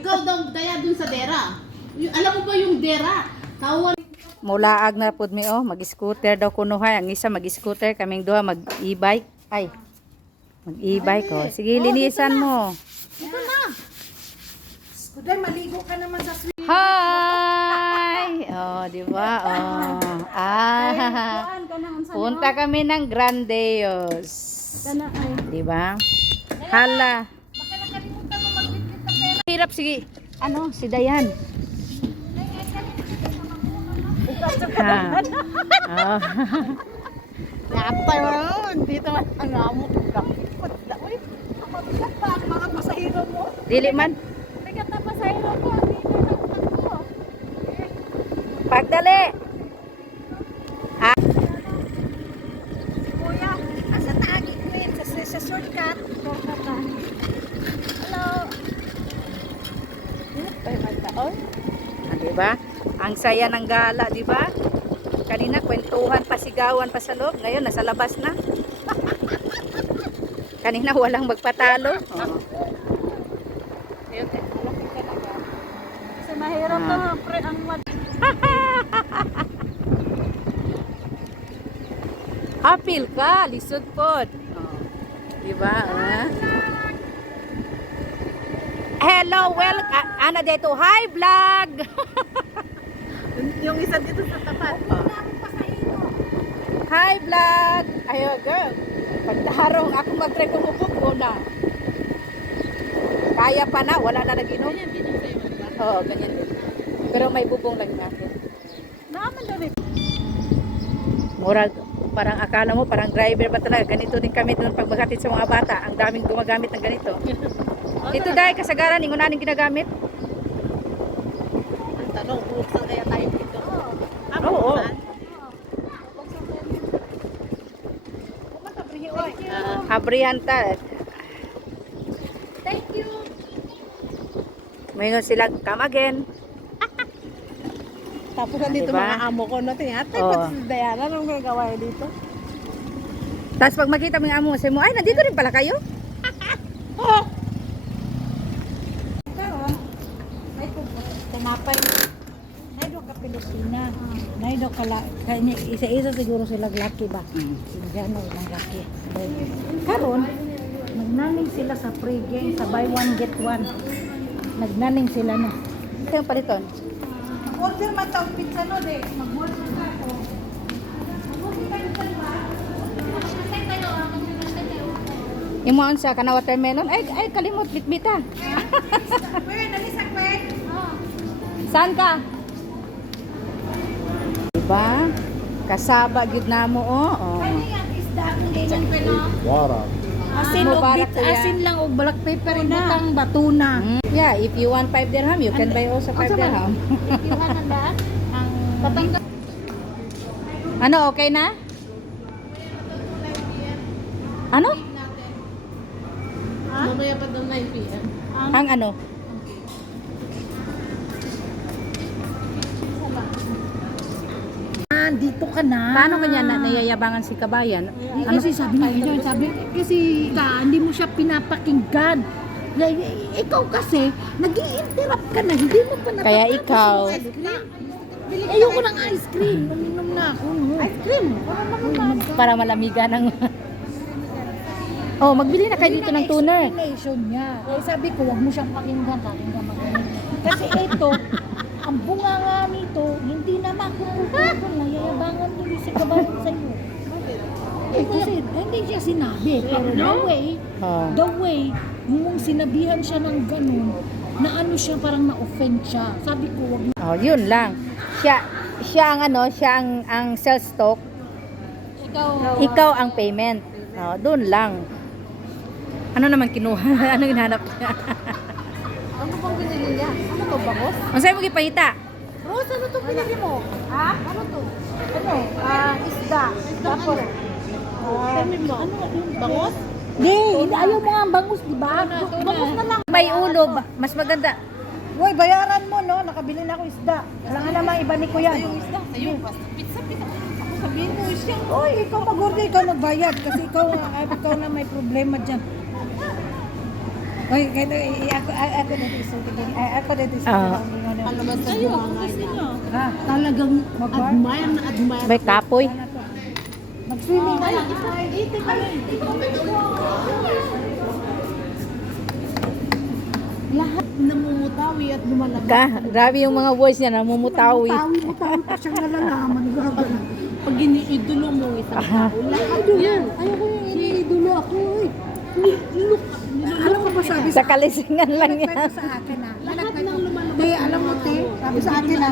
ikaw daw daya dun sa dera. Alam mo ba yung dera? Kawan. Mulaag na pud mi oh, mag-scooter daw kunuhay, ang isa mag-scooter, kaming duha mag-e-bike. Ay. Mag-e-bike oh. Sige, linisan mo. Ito na. Kuday, maligo ka naman sa swimming. Hi! Oh, di ba? Oh. Ah. Punta kami ng Grandeos. Di ba? Hala. Hirap sige. Ano, si Dayan. Ha. Oh. Napay mo naman. Dito man ang amok. Kapit na. Uy, mabigat pa ang mga pasahero mo. Dili man. Bigat na pasahero mo. Dito na ako. Pagdali. Ah. Kuya, asa taagi ko yun. Sa shortcut. Hello. Napay magtaon. Ah, di ba? Ang saya ng gala, di ba? Kanina kwentuhan, pasigawan pa sa loob. Ngayon nasa labas na. Kanina walang magpatalo. Oh. Kasi mahirap na pre ang Apil ka, lisod pod. Oh. Di ba? Ah? Hello, welcome. Ana dito. Hi, vlog. yung isa dito sa tapat. Hi, vlog. Ayo, girl. Pagdarong ako mag-try kumupok ko na. Kaya pa na, wala na nag-inom. Oo, ganyan din. Pero may bubong lang natin. Naman daw rin. Murag, parang akala mo, parang driver ba talaga? Ganito din kami doon pag maghatid sa mga bata. Ang daming gumagamit ng ganito. Ito dahil kasagaran, ingunaning ginagamit. Ang tanong, buksan kaya tayo dito. Oo. Habrihan ta. Thank you. Mayroon sila, come again. Tapos nandito Diba? mga amo ko na tinatay Oo. pati si Diana. Anong gagawa dito? Tapos pag makita mo yung amo, sabi mo, ay, nandito rin pala kayo? Oh! Karon, ay ko tinapay. Naido ka Pilipina. Naido ka kanya isa-isa siguro sila laki ba? Indiano lang laki. Karon, nagnaning sila sa pre-game sa buy one get one. Nagnaning sila na. Ito yung paliton. Order man tao pizza no de. Mag-order ka ko. Yung mga sa kana watermelon, ay kalimot, bitbita. Pwede, nalisak pa eh. Saan ka? Diba? Kasaba gyud namo oh. Oh. Isda akong ganyan pa no. Wara. Asin o Mubarak bit, to yan. asin lang o black pepper ibutang batuna. Yeah, if you want 5 dirham, you can buy also 5 dirham. Iwan na ba? Ang tatanggal. Ano, okay na? Ano? Mamaya pa daw 9 p.m. Ang ano? Dito ka na. Paano kanya nayayabangan si kabayan? Ano kasi sabi niya, sabi kasi hindi mo siya pinapakinggan. Ikaw kasi, nag-i-interrupt ka na, hindi mo pa napapakinggan. Kaya ikaw. Ayoko ng ice cream, uminom na ako. Ice cream? Para malamigan ng... Oh, magbili na kayo dito ng tuner. Explanation niya. Kaya sabi ko, wag mo siyang pakinggan, pakinggan magaling. Kasi ito, ang bunganga nito, hindi na makukupupon na yayabangan din sa kabayan sa iyo. Eh, kasi hindi siya sinabi, pero the way, mong sinabihan siya ng ganun, na ano siya, parang na-offend siya. Sabi ko, wag mo. Oh, yun lang. Siya ang ano, siya ang sales stock. Ikaw ang payment. Oh, doon lang. Ano naman kinuha? Ano hinahanap niya? Ano bang binili niya? Ano to, bangos? Ang sa'yo mo gipahita? Rose, ano to binili mo? Ha? Ano to? Ano? Isda. Tapos, ano? Bangos? Hindi, ayaw mo nga ang bangus, di ba? Bangus na lang. May ulo, mas maganda. Uy, bayaran mo, no? Nakabili na ako isda. Kailangan naman iba ni Kuya. Sa'yo, basta pizza. Ako sabihin mo, siya. Uy, ikaw mag-order, ikaw magbayad. Kasi ikaw na may problema dyan. Oy, kaya ako dito isulti. Ako dito isulti. Ano ba sa bunganga niya? Ha? Talagang Mag-bar? admire na admire. May kapoy. Mag-swimming ka lang. Lahat namumutawi at lumalabas. Grabe yung mga voice niya, namumutawi. Tawi pa siyang nalalaman. Gagana. Pag iniidolo mo ang isang tao, lahat yan. Ayoko yung iniidolo ako. Alam mo ba sabi Sa kalisingan lang yan. kwento sa akin na? Lahat ng lumalabas. Te, alam mo te, sabi sa akin na,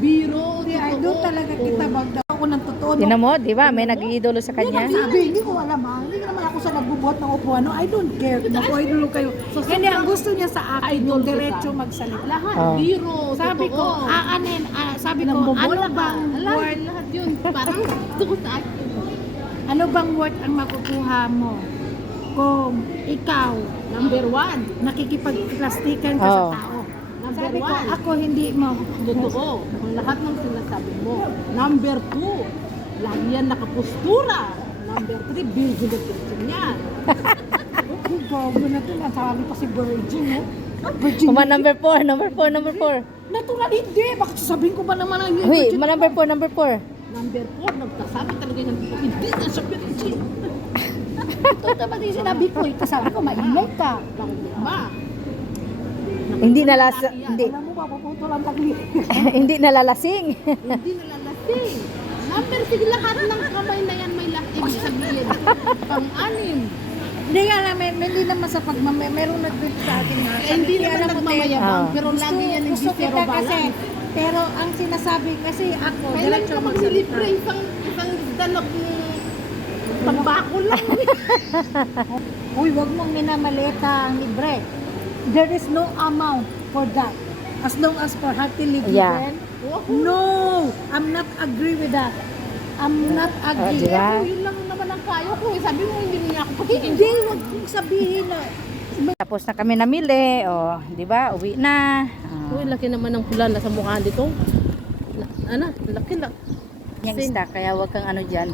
Biro, te, I don't talaga kita bagda ako ng totoo. no? Tinan mo, di ba? May nag-iidolo sa kanya. Sabi, hindi ko alam ha. Hindi naman ako sa nagbubuhat ng upuan. No, I don't care. Mag-idolo kayo. Hindi, ang gusto niya sa akin, yung diretso magsalita. lahat, Oh. biro, Sabi ko, totoo. sabi ko, ano bang lahat, word, lahat yun. Parang gusto ko sa akin. ano bang word ang makukuha mo kung ikaw, Number 1. nakikipagplastikan ka Oh. sa tao? Number Sabi ko, 1. ako hindi mo. Totoo. Ang lahat ng sinasabi mo. Number 2. Lagi yan nakapustura. Number 3. Virgin na virgin yan. Okay, gago na ito. Nasabi pa si Virgin, no? Virgin. Kuma number 4, number 4, number 4. Natural, hindi. Bakit sasabihin ko ba naman ang yung Uy, Virgin? number 4, number 4. Number 4. Nagkasabi talaga yan. Hindi na siya virgin. Ito naman yung sinabi ko. Sabi ko, maingay ka. Ba? Hindi nalasa, hindi, Alam mo, papuputulan tagli. hindi nalalasing. Hindi nalalasing. Number 6. Lahat ng kamay na yan may ibig sabihin. Pang-anim. Hindi nga lang, hindi naman sa meron nag-tweet sa akin na. Hindi naman alam mo, nagmamayabang. Ah. Pero lagi yan hindi gusto zero kita kasi, balance. pero ang sinasabi kasi ako, Kailan diretso ka magsalita. magsilibre isang dalag pagbakol lang. Uy, wag mong minamaleta ang libre. There is no amount for that. As long as for hearty living. Yeah. No! I'm not agree with that. I'm not agree. diba? Yun lang naman ang kayo ko. Sabi mo hindi niya ako patigil. Hindi, wag mong sabihin na. Tapos na kami namili, oh, di ba? Uwi na. Uy, laki naman ng pula na sa mukha dito. Ano? Laki lang. Yung stock, kaya wag kang ano diyan.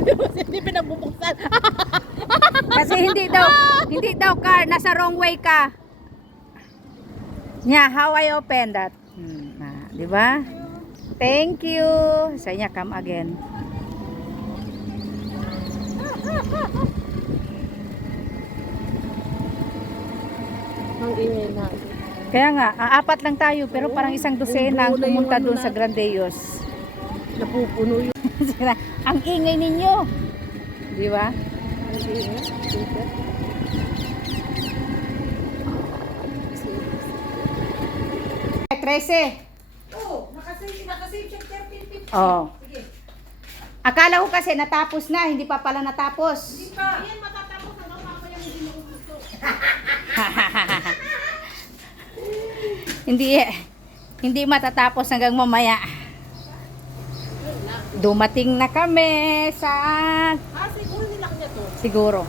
Hindi pinagbubuksan. Kasi hindi daw car, nasa wrong way ka. Yeah, how I open that? Di ba? Thank you. Sa inya, come again. Ang ingay na. Kaya nga, apat lang tayo, pero parang isang dosena ang pumunta doon sa Grandeos. Napupuno yun. Ang ingay ninyo. Di ba? Trece. Oh, nakasave siya 13.50. Oh. Akala ko kasi natapos na, hindi pa pala natapos. Yan matatapos hanggang mamaya hindi mo gusto. Hindi matatapos hanggang mamaya. Dumating na kami sa Siguro nilak niya to. siguro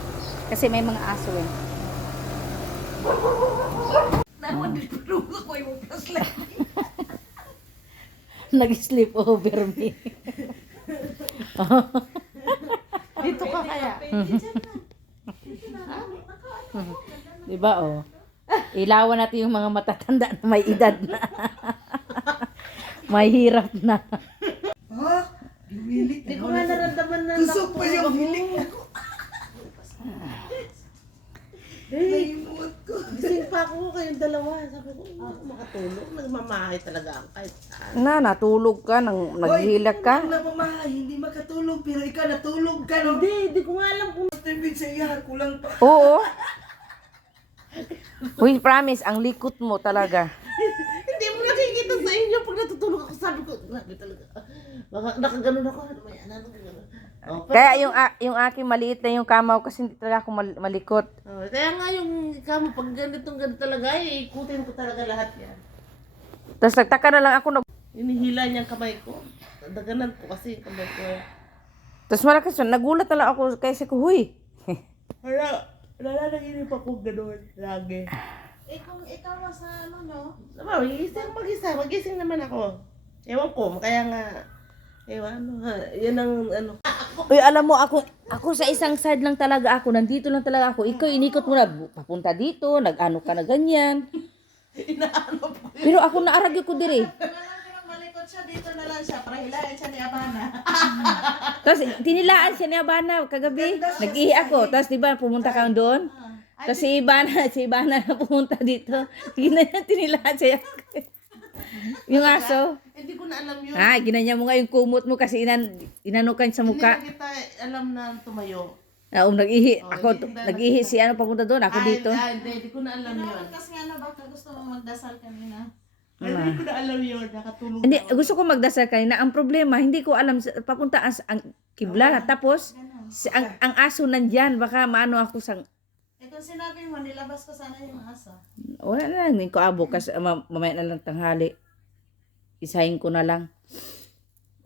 kasi may mga aso eh. Nag-sleep over me. Dito ka kaya. Di ba oh? Ilawan natin yung mga matatanda na may edad na. May hirap na. Hindi ko nga naramdaman na Gusto pa yung hiling ako. Gising pa ako kayong dalawa. Sabi ko, makatulog. Nagmamahay talaga ako kahit saan. Natulog ka, naghihilak ka. Ang napamahay, hindi makatulog, pero ikaw natulog ka, no? Hindi ko nga alam kung Steven, sa iya, kulang pa. Oo. Uy, promise, ang likot mo talaga. hindi mo nakikita sa inyo pag natutulog ako. Sabi ko, grabe talaga. Nakaganon ako. May ano, nakaganon. Oh, Kaya yung aking maliit na yung kamaw kasi hindi talaga ako malikot. kaya nga yung kamo, pag ganito talaga, ikutin ko talaga lahat yan. Tapos nagtaka na lang ako. Inihila niya ang kamay ko. Daganan ko kasi yung kamay ko. Tapos malakas yun, nagulat na lang ako kasi ko, huy. Nalalaginip ako gano'n. Lagi. Kung ikaw sa ano, no? Magising naman ako. Ewan ko, kaya nga, Ewan, yan ang ano. Uy, alam mo, ako sa isang side lang talaga ako. Nandito lang talaga ako. Ikaw, inikot mo na, papunta dito, nag-ano ka na ganyan. Pero ako naaragyo ko diri. Malikot siya, dito na lang siya, para hilahin siya ni Abana. Tapos, tinilaan siya ni Abana kagabi. Nag-ihi ako. Tapos, di ba, pumunta ka doon? Tapos, si Ibana na pumunta dito. Ginanya, tinilaan siya. Yung aso. Hindi ko na alam yun. Ginanya mo nga yung kumot mo kasi inanukan sa Hindi muka. na kita alam na tumayo. Nag-ihi. Ako, nag-ihi si ano papunta doon. Ako dito. Hindi ko na alam yun. Kasi nga baka gusto mo magdasal kanina. Hindi ko na alam yun, nakatulog Hindi, ako. gusto ko magdasal kanina. Ang problema, hindi ko alam papunta ang kibla. Tapos, ang aso nandyan. Baka maano ako sa... Kung sinabi mo, nilabas ko sana yung asa. Wala na lang. Hindi ko abo kasi mamaya na lang tanghali. Isahin ko na lang.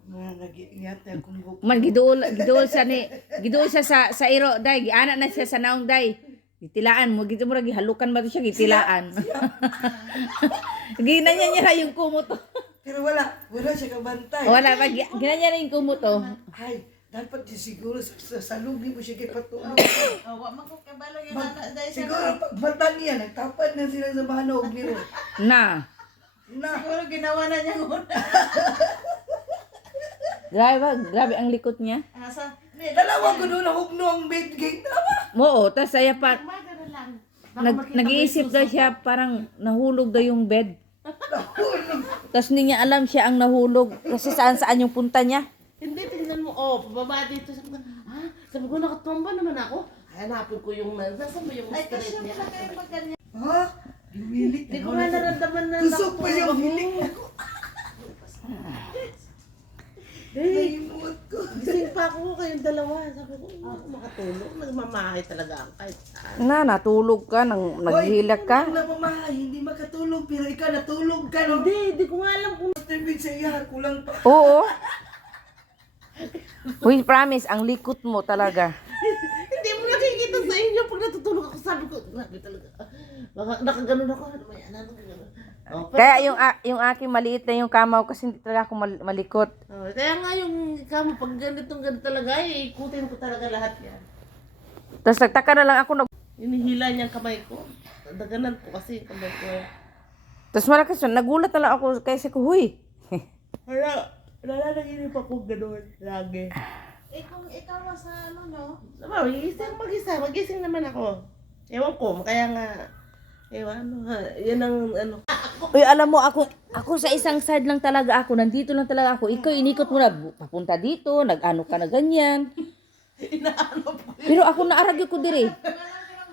Nag-iingat akong buko. Man, giduol siya sa iro, day. Giana na siya sa naong, day. Gitilaan mo. Gito mo, gihalukan ba ito siya? Gitilaan. Ginanya niya na yung kumuto. Pero wala siya kabantay. Wala, ginanya na yung kumuto. Ay, dapat siguro sa salug ni mo siya kay patulog. Wa man ko kabalo yung anak dahil sa Siguro pag mata niya, nagtapad na sila sa bahanog ni mo. Na. siguro ginawa na niya una. Grabe ang likot niya. Asa? Dalawa ko doon na hugno ang bed gate. Oo, tas saya pa. Magano lang. Nag-iisip daw siya parang nahulog daw yung bed. Tas hindi niya alam siya ang nahulog kasi saan yung punta niya. Hindi, tingnan mo, pababa dito. Sabi ko, nakatumba naman ako. Ay, hanapin ko yung, nasa mo yung Ay, kasi straight niya. pala kayo magganyan. Ha? Lumilik. Hindi ko nga naramdaman na Gusto pa yung hiling ako. Naimot ko. Gising pa ako kayong dalawa. Sabi ko, makatulog. Nagmamahay talaga ako kahit saan. Natulog ka, naghilak ka. Ang napamahay, hindi makatulog, pero ikaw natulog ka, no? Hindi ko nga alam kung Ibig sa iya, kulang pa. Oo. Uy, promise, ang likot mo talaga. hindi mo nakikita sa inyo pag natutulog ako. Sabi ko, grabe talaga. Baka nakaganon ako. Ano ba yan? Ano ba yan? Kaya yung aking maliit na yung kamaw kasi hindi talaga ako malikot. Kaya nga yung kamo, pag ganito talaga, ikutin ko talaga lahat yan. Tapos nagtaka na lang ako. Hinihila niya ang kamay ko. Daganan ko kasi yung kamay ko. Tapos malakas yun, nagulat na lang ako kasi ko, huy. Nalalaginip ako gano'n. Lagi. Kung ikaw sa ano, no? Magising naman ako. Ewan ko, kaya nga, yan ang ano. Uy, alam mo, ako sa isang side lang talaga ako. Nandito lang talaga ako. Ikaw, inikot mo na, papunta dito, nag-ano ka na ganyan. Pero ako naaragyo ko diri.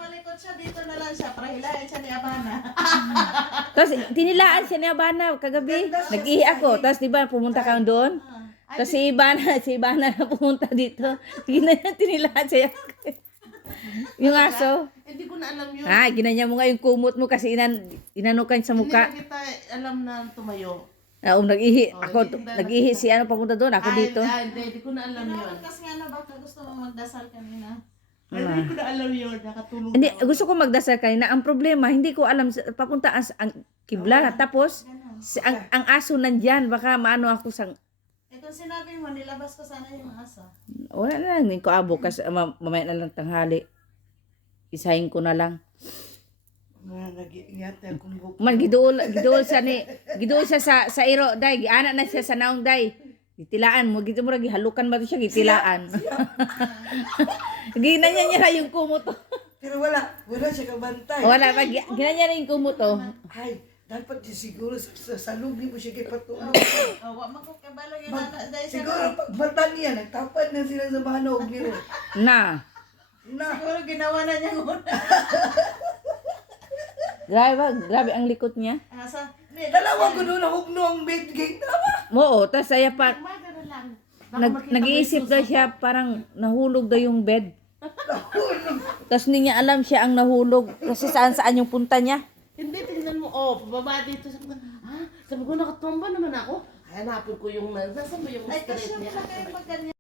Malikot siya, dito na lang siya, para hilahin siya ni Abana. Tapos, tinilaan siya ni Abana kagabi. Nag-ihi ako. Tapos, di ba, pumunta ka doon? Tapos, si Ibana na pumunta dito. Ginanya, tinilaan siya. Yung aso. Hindi ko na alam yun. Ginanya mo nga yung kumot mo kasi inanukan sa Hindi muka. na kita alam na tumayo. Nag-ihi. Ako, nag-ihi si ano papunta doon. Ako dito. Hindi ko na alam yun. Kasi nga baka gusto mo magdasal kanina. Hindi ko na alam yun. Nakatulog Hindi, ako. gusto ko magdasal kanina. Ang problema, hindi ko alam papunta ang kibla. Tapos, ang aso nandyan. Baka maano ako sa... Kung sinabi mo, nilabas ko sana yung asa. Wala na lang. Hindi ko abo kasi mamaya na lang tanghali. Isahin ko na lang. Nag-iingat akong buko. Man, giduol siya sa iro, day. Giana na siya sa naong, day. Gitilaan mo. Gito mo, gihalukan ba ito siya? Gitilaan. Ginanya niya na yung kumuto. Pero wala siya kabantay. Wala, ginanya na yung kumuto. Ay, dapat siguro sa salug ni mo siya kay patulog. Wa man ko kabalo yung anak dahil sa Siguro pag mata niya, nagtapad na sila sa bahanog ni mo. Na. siguro ginawa na niya una. Grabe ang likot niya. Asa? Dalawa ko doon na hugno ang bed gate. Oo, tas saya pa. Magano lang. Nag-iisip daw siya parang nahulog daw yung bed. Tapos hindi niya alam siya ang nahulog kasi saan yung punta niya. Hindi, tingnan mo, pababa dito. Sabi ko, nakatumba naman ako. Ay, hanapin ko yung, nasa mo yung Ay, straight kasi niya. pala kayo magganyan.